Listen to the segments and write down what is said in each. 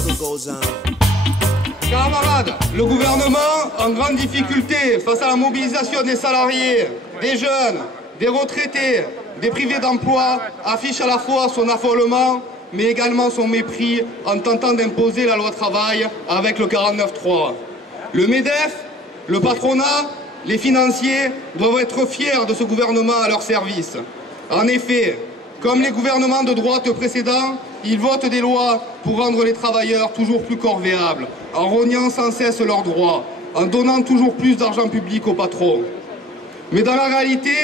struggle goes on. Camarades, le gouvernement, en grande difficulté face à la mobilisation des salariés, des jeunes, des retraités, des privés d'emploi, affiche à la fois son affolement, mais également son mépris en tentant d'imposer la loi travail avec le 49.3. Le MEDEF, le patronat, les financiers doivent être fiers de ce gouvernement à leur service. En effet, comme les gouvernements de droite précédents, ils votent des lois pour rendre les travailleurs toujours plus corvéables, en rognant sans cesse leurs droits, en donnant toujours plus d'argent public aux patrons. Mais dans la réalité,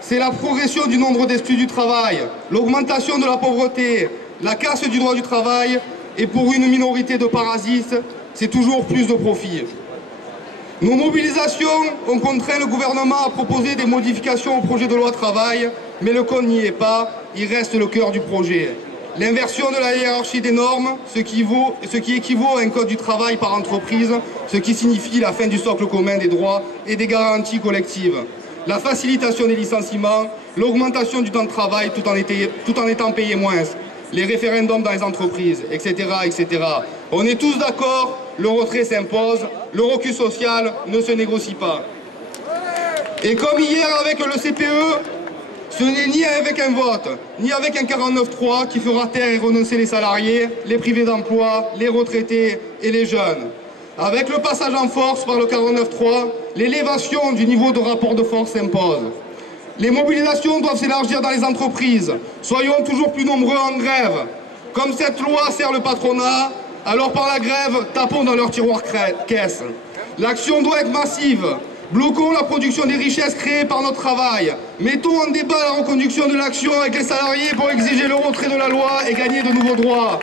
c'est la progression du nombre d'exclus du travail, l'augmentation de la pauvreté, la casse du droit du travail, et pour une minorité de parasites, c'est toujours plus de profit. Nos mobilisations ont contraint le gouvernement à proposer des modifications au projet de loi travail, mais le compte n'y est pas, il reste le cœur du projet. L'inversion de la hiérarchie des normes, ce qui équivaut à un code du travail par entreprise, ce qui signifie la fin du socle commun des droits et des garanties collectives. La facilitation des licenciements, l'augmentation du temps de travail tout en étant payé moins, les référendums dans les entreprises, etc., etc. On est tous d'accord, le retrait s'impose, le recul social ne se négocie pas. Et comme hier avec le CPE, ce n'est ni avec un vote, ni avec un 49.3 qui fera taire et renoncer les salariés, les privés d'emploi, les retraités et les jeunes. Avec le passage en force par le 49.3, l'élévation du niveau de rapport de force s'impose. Les mobilisations doivent s'élargir dans les entreprises. Soyons toujours plus nombreux en grève. Comme cette loi sert le patronat, alors par la grève, tapons dans leur tiroir caisse. L'action doit être massive. Bloquons la production des richesses créées par notre travail. Mettons en débat la reconduction de l'action avec les salariés pour exiger le retrait de la loi et gagner de nouveaux droits.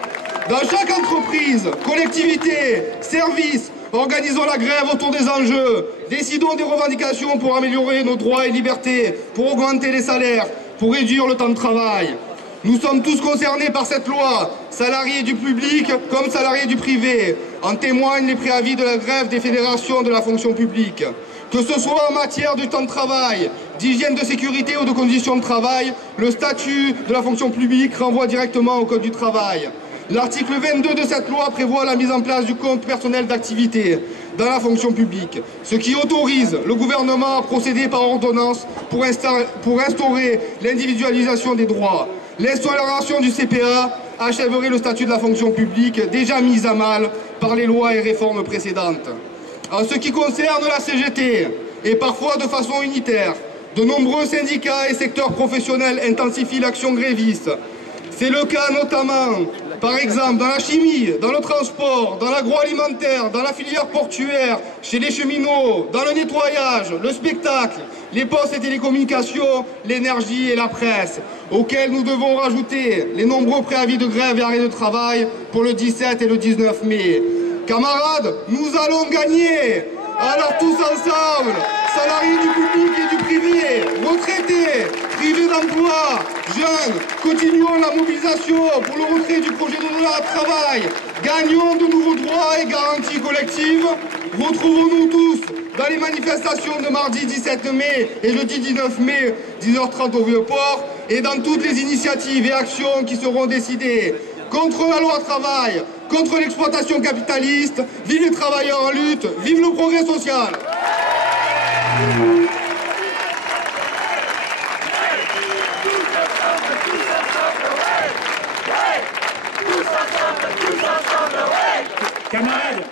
Dans chaque entreprise, collectivité, service, organisons la grève autour des enjeux. Décidons des revendications pour améliorer nos droits et libertés, pour augmenter les salaires, pour réduire le temps de travail. Nous sommes tous concernés par cette loi, salariés du public comme salariés du privé. En témoignent les préavis de la grève des fédérations de la fonction publique. Que ce soit en matière de temps de travail, d'hygiène de sécurité ou de conditions de travail, le statut de la fonction publique renvoie directement au Code du travail. L'article 22 de cette loi prévoit la mise en place du compte personnel d'activité dans la fonction publique, ce qui autorise le gouvernement à procéder par ordonnance pour instaurer l'individualisation des droits. L'instauration du CPA achèverait le statut de la fonction publique déjà mise à mal par les lois et réformes précédentes. En ce qui concerne la CGT, et parfois de façon unitaire, de nombreux syndicats et secteurs professionnels intensifient l'action gréviste. C'est le cas notamment, par exemple, dans la chimie, dans le transport, dans l'agroalimentaire, dans la filière portuaire, chez les cheminots, dans le nettoyage, le spectacle, les postes et télécommunications, l'énergie et la presse, auxquels nous devons rajouter les nombreux préavis de grève et arrêt de travail pour le 17 et le 19 mai. Camarades, nous allons gagner! Alors tous ensemble, salariés du public et du privé, retraités, privés d'emploi, jeunes, continuons la mobilisation pour le retrait du projet de loi travail. Gagnons de nouveaux droits et garanties collectives. Retrouvons-nous tous dans les manifestations de mardi 17 mai et jeudi 19 mai, 10h30 au Vieux-Port, et dans toutes les initiatives et actions qui seront décidées. Contre la loi travail, contre l'exploitation capitaliste, vive les travailleurs en lutte, vive le progrès social. Camarades,